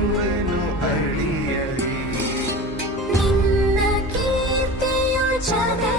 ಗುರುವನ್ನು ಅಳಿಯಲಿ ನಿನ್ನ ಕೀರ್ತಿಯು ಜಗತ್ತು